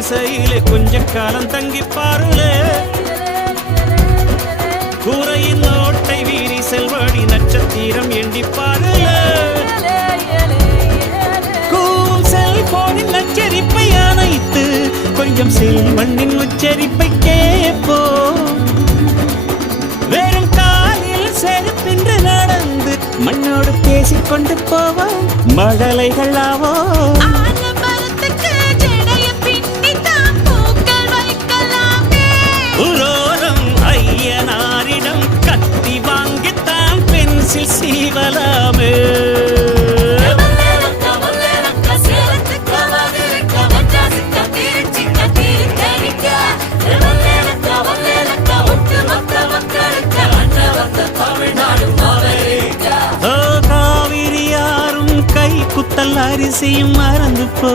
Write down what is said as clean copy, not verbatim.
குடிசையிலே கொஞ்ச காலம் தங்கி பாருலே கூரையின் ஓட்டை வீரி செல்வாடி நட்சத்திரம் எண்ணி பாருலே கூவும் செல்போனின் நச்சரிப்பை அணைத்து கொஞ்சம் செல்வண்ணின் உச்சரிப்பை கேட்போ வெறும் காலில் செருப்பின்று நடந்து மண்ணோடு பேசிக்கொண்டு போவோம் மழலைகள் ஆவோ உரோரம் ஐயனாரிடம் கத்தி வாங்கித்தான் பென்சில் சீவலாமே காவிரி யாரும் கை குத்தல் அரிசியும் மறந்து போ